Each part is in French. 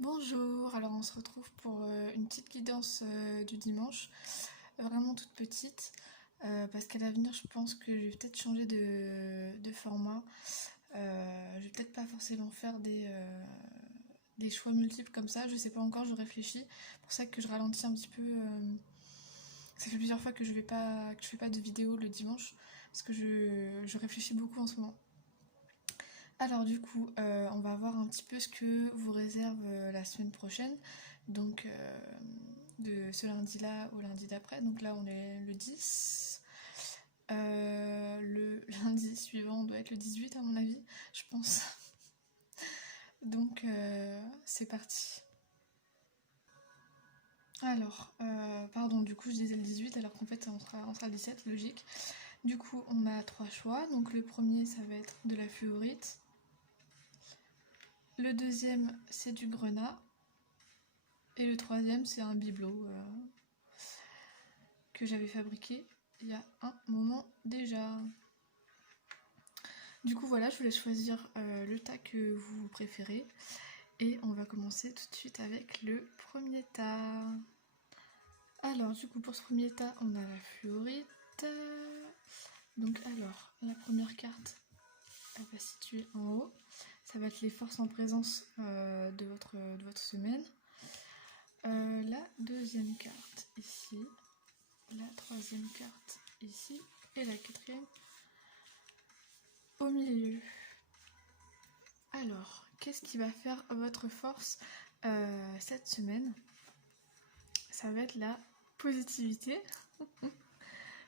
Bonjour, alors on se retrouve pour une petite guidance du dimanche, vraiment toute petite, parce qu'à l'avenir je pense que je vais peut-être changer de format. Je vais peut-être pas forcément faire des choix multiples comme ça, je sais pas encore, je réfléchis. C'est pour ça que je ralentis un petit peu. Ça fait plusieurs fois que je fais pas de vidéo le dimanche, parce que je réfléchis beaucoup en ce moment. Alors du coup, on va voir un petit peu ce que vous réserve la semaine prochaine. Donc de ce lundi-là au lundi d'après. Donc là on est le 10. Le lundi suivant doit être le 18 à mon avis, je pense. Donc c'est parti. Alors, pardon, du coup je disais le 18 alors qu'en fait on sera le 17, logique. Du coup on a trois choix. Donc le premier ça va être de la fluorite. Le deuxième c'est du grenat. Et le troisième, c'est un bibelot que j'avais fabriqué il y a un moment déjà. Du coup, voilà, je vous laisse choisir le tas que vous préférez. Et on va commencer tout de suite avec le premier tas. Alors, du coup, pour ce premier tas, on a la fluorite. Donc, alors, la première carte, elle va se situer en haut. Ça va être les forces en présence de votre semaine. La deuxième carte ici, la troisième carte ici et la quatrième au milieu. Alors, qu'est-ce qui va faire votre force cette semaine? Ça va être la positivité,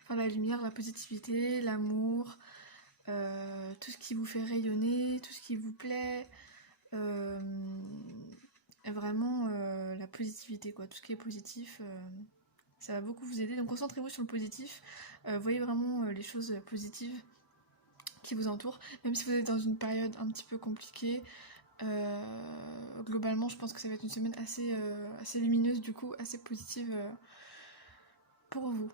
enfin la lumière, la positivité, l'amour, tout ce qui vous fait rayonner, tout ce qui vous plaît, vraiment la positivité quoi, tout ce qui est positif. Ça va beaucoup vous aider, donc concentrez-vous sur le positif, voyez vraiment les choses positives qui vous entourent, même si vous êtes dans une période un petit peu compliquée. Globalement, je pense que ça va être une semaine assez lumineuse, du coup, assez positive pour vous.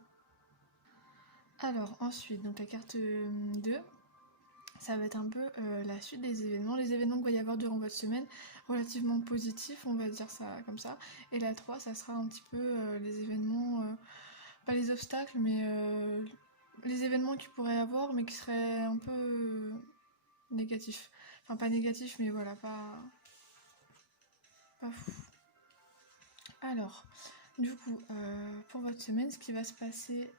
Alors, ensuite, donc la carte 2, ça va être un peu la suite des événements. Les événements qu'il va y avoir durant votre semaine, relativement positifs, on va dire ça comme ça. Et la 3, ça sera un petit peu les événements, pas les obstacles, mais les événements qu'il pourrait y avoir, mais qui seraient un peu négatifs. Enfin, pas négatifs, mais voilà, pas fou. Alors, du coup, pour votre semaine, ce qui va se passer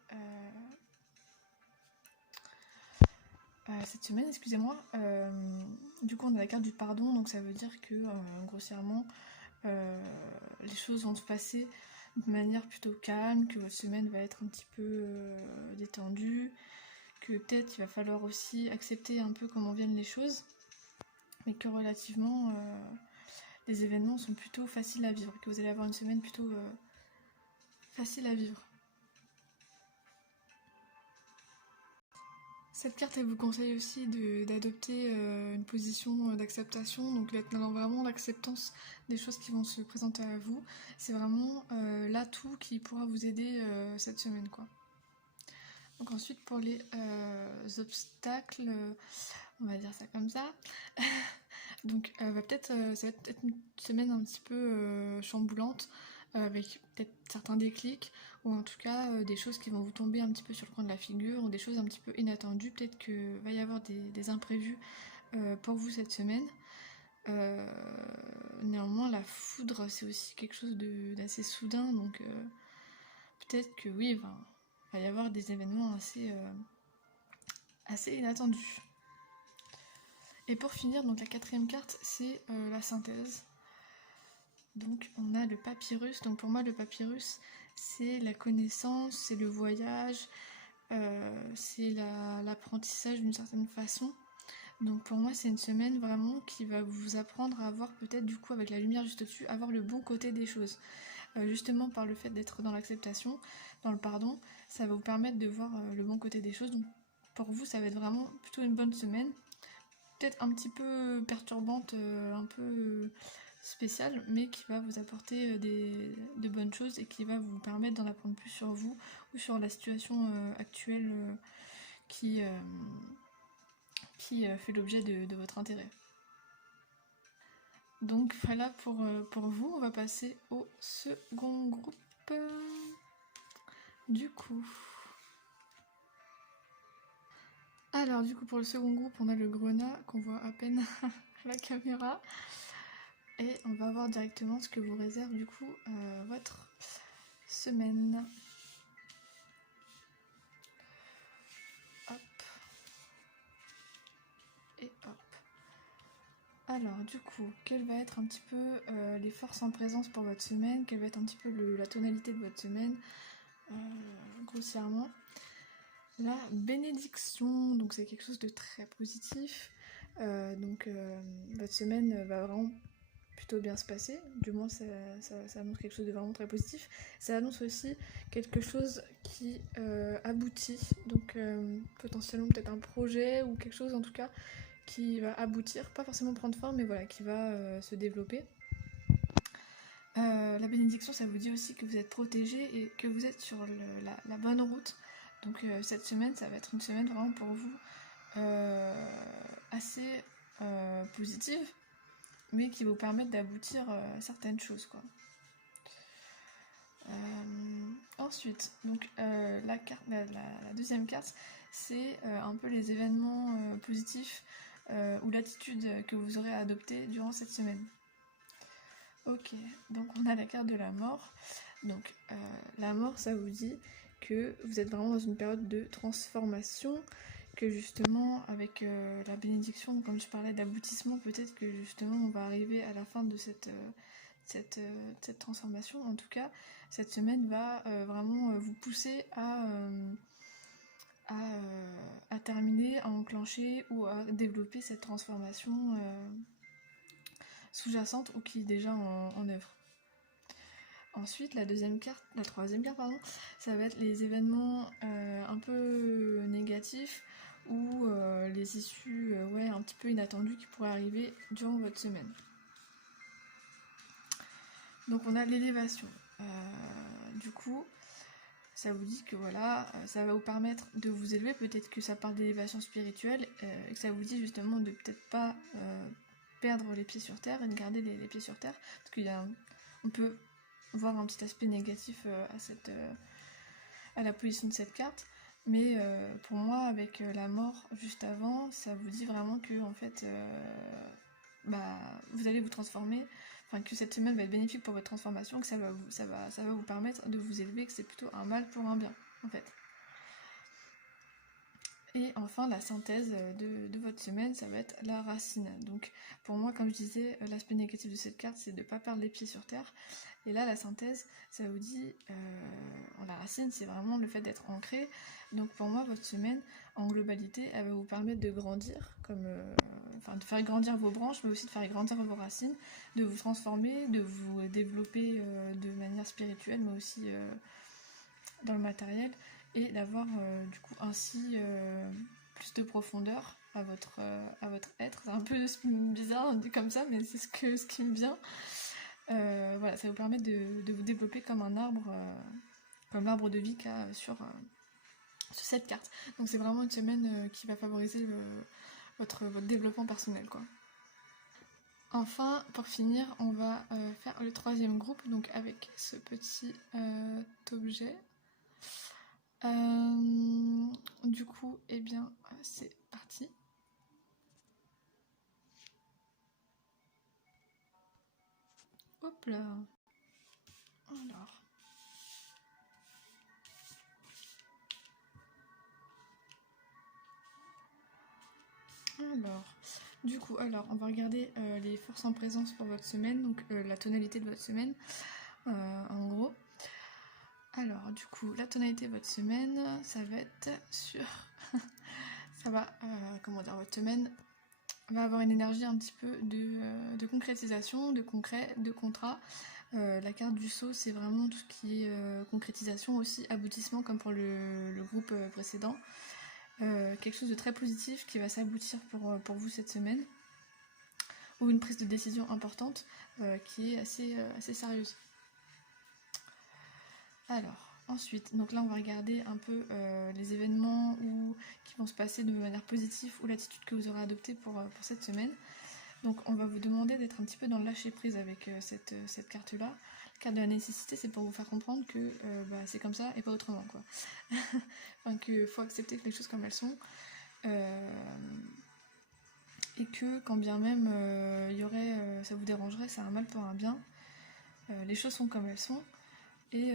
cette semaine, excusez-moi, du coup on a la carte du pardon, donc ça veut dire que grossièrement les choses vont se passer de manière plutôt calme, que votre semaine va être un petit peu détendue, que peut-être il va falloir aussi accepter un peu comment viennent les choses, mais que relativement les événements sont plutôt faciles à vivre, que vous allez avoir une semaine plutôt facile à vivre. Cette carte, elle vous conseille aussi d'adopter une position d'acceptation, donc d'être dans vraiment l'acceptance des choses qui vont se présenter à vous. C'est vraiment l'atout qui pourra vous aider cette semaine, quoi. Donc ensuite, pour les obstacles, on va dire ça comme ça. Donc ça va être une semaine un petit peu chamboulante, avec peut-être certains déclics, ou en tout cas des choses qui vont vous tomber un petit peu sur le coin de la figure, ou des choses un petit peu inattendues. Peut-être qu'il va y avoir des imprévus pour vous cette semaine. Néanmoins, la foudre, c'est aussi quelque chose d'assez soudain, donc peut-être que oui, il va y avoir des événements assez inattendus. Et pour finir, donc la quatrième carte, c'est la synthèse. Donc on a le papyrus. Donc pour moi, le papyrus, c'est la connaissance, c'est le voyage, c'est l'apprentissage d'une certaine façon. Donc pour moi, c'est une semaine vraiment qui va vous apprendre à avoir peut-être du coup avec la lumière juste au-dessus, avoir le bon côté des choses. Justement par le fait d'être dans l'acceptation, dans le pardon, ça va vous permettre de voir le bon côté des choses. Donc pour vous, ça va être vraiment plutôt une bonne semaine. Peut-être un petit peu perturbante, un peu spéciale, mais qui va vous apporter de bonnes choses et qui va vous permettre d'en apprendre plus sur vous ou sur la situation actuelle qui fait l'objet de votre intérêt. Donc voilà pour vous, on va passer au second groupe. Du coup... Alors du coup pour le second groupe, on a le grenat qu'on voit à peine à la caméra. Et on va voir directement ce que vous réserve du coup votre semaine. Hop. Et hop. Alors du coup, quelle va être un petit peu les forces en présence pour votre semaine? Quelle va être un petit peu la tonalité de votre semaine grossièrement? La bénédiction, donc c'est quelque chose de très positif. Votre semaine va vraiment plutôt bien se passer, du moins ça annonce quelque chose de vraiment très positif. Ça annonce aussi quelque chose qui aboutit, donc potentiellement peut-être un projet ou quelque chose en tout cas qui va aboutir, pas forcément prendre forme, mais voilà, qui va se développer. La bénédiction, ça vous dit aussi que vous êtes protégé et que vous êtes sur la bonne route. Donc cette semaine, ça va être une semaine vraiment pour vous assez positive, mais qui vous permettent d'aboutir à certaines choses, quoi. Ensuite, donc la deuxième carte, c'est un peu les événements positifs ou l'attitude que vous aurez à adopter durant cette semaine. Ok, donc on a la carte de la mort. Donc la mort, ça vous dit que vous êtes vraiment dans une période de transformation, que justement avec la bénédiction, comme je parlais d'aboutissement, peut-être que justement on va arriver à la fin de cette transformation. En tout cas, cette semaine va vraiment vous pousser à terminer, à enclencher ou à développer cette transformation sous-jacente ou qui est déjà en œuvre. Ensuite, la troisième carte, ça va être les événements un peu négatifs ou les issues un petit peu inattendues qui pourraient arriver durant votre semaine. Donc on a l'élévation. Du coup, ça vous dit que voilà, ça va vous permettre de vous élever. Peut-être que ça parle d'élévation spirituelle et que ça vous dit justement de peut-être pas perdre les pieds sur terre et de garder les pieds sur terre. Parce qu'il y a on peut voir un petit aspect négatif à la position de cette carte. Mais pour moi, avec la mort juste avant, ça vous dit vraiment que en fait, vous allez vous transformer, enfin que cette semaine va être bénéfique pour votre transformation, que ça va vous permettre de vous élever, que c'est plutôt un mal pour un bien, en fait. Et enfin, la synthèse de votre semaine, ça va être la racine. Donc, pour moi, comme je disais, l'aspect négatif de cette carte, c'est de ne pas perdre les pieds sur terre. Et là, la synthèse, ça vous dit, la racine, c'est vraiment le fait d'être ancré. Donc, pour moi, votre semaine, en globalité, elle va vous permettre de grandir, de faire grandir vos branches, mais aussi de faire grandir vos racines, de vous transformer, de vous développer de manière spirituelle, mais aussi dans le matériel. Et d'avoir du coup ainsi plus de profondeur à votre être. C'est un peu bizarre dit comme ça, mais c'est ce qui me vient. Voilà, ça vous permet de vous développer comme un arbre, comme l'arbre de vie qu'il y a sur cette carte. Donc c'est vraiment une semaine qui va favoriser votre développement personnel, quoi. Enfin, pour finir, on va faire le troisième groupe, donc avec ce petit objet. Du coup, eh bien, c'est parti. Hop là. Alors, du coup, on va regarder les forces en présence pour votre semaine, donc la tonalité de votre semaine, en gros. Alors, du coup, la tonalité de votre semaine, ça va être sur... ça va, votre semaine va avoir une énergie un petit peu de concrétisation, de concret, de contrat. La carte du sceau, c'est vraiment tout ce qui est concrétisation aussi, aboutissement, comme pour le groupe précédent. Quelque chose de très positif qui va s'aboutir pour vous cette semaine. Ou une prise de décision importante qui est assez sérieuse. Alors, ensuite, donc là on va regarder un peu les événements qui vont se passer de manière positive ou l'attitude que vous aurez adoptée pour cette semaine. Donc on va vous demander d'être un petit peu dans le lâcher prise avec cette carte-là. La carte de la nécessité, c'est pour vous faire comprendre que c'est comme ça et pas autrement, quoi. Enfin, qu'il faut accepter les choses comme elles sont. Et que quand bien même ça vous dérangerait, c'est un mal pour un bien. Les choses sont comme elles sont. Et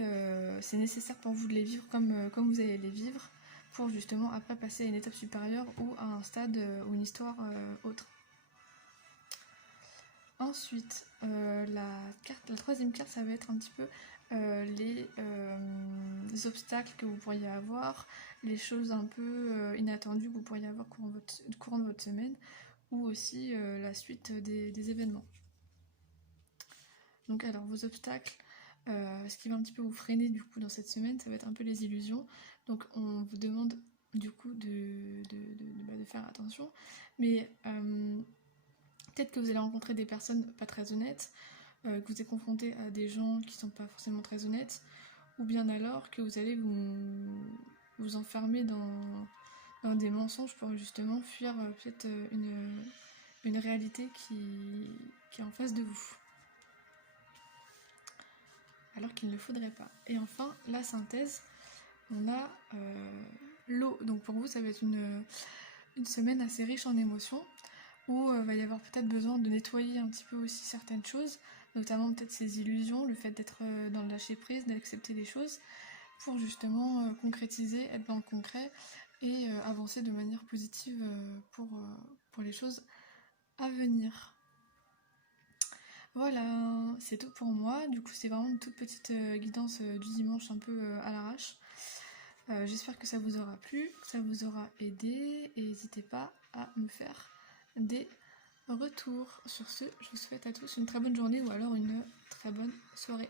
c'est nécessaire pour vous de les vivre comme vous allez les vivre, pour justement après passer à une étape supérieure ou à un stade ou une histoire autre. Ensuite, la troisième carte, ça va être un petit peu les obstacles que vous pourriez avoir, les choses un peu inattendues que vous pourriez avoir courant de votre semaine, ou aussi la suite des événements. Donc alors, vos obstacles, ce qui va un petit peu vous freiner du coup dans cette semaine, ça va être un peu les illusions. Donc on vous demande du coup de faire attention, mais peut-être que vous allez rencontrer des personnes pas très honnêtes, que vous êtes confronté à des gens qui sont pas forcément très honnêtes, ou bien alors que vous allez vous enfermer dans des mensonges pour justement fuir peut-être une réalité qui est en face de vous. Alors qu'il ne faudrait pas. Et enfin, la synthèse, on a l'eau. Donc pour vous, ça va être une semaine assez riche en émotions, où va y avoir peut-être besoin de nettoyer un petit peu aussi certaines choses, notamment peut-être ces illusions, le fait d'être dans le lâcher-prise, d'accepter les choses, pour justement concrétiser, être dans le concret, et avancer de manière positive pour les choses à venir. Voilà, c'est tout pour moi. Du coup, c'est vraiment une toute petite guidance du dimanche un peu à l'arrache. J'espère que ça vous aura plu, que ça vous aura aidé, et n'hésitez pas à me faire des retours. Sur ce, je vous souhaite à tous une très bonne journée ou alors une très bonne soirée.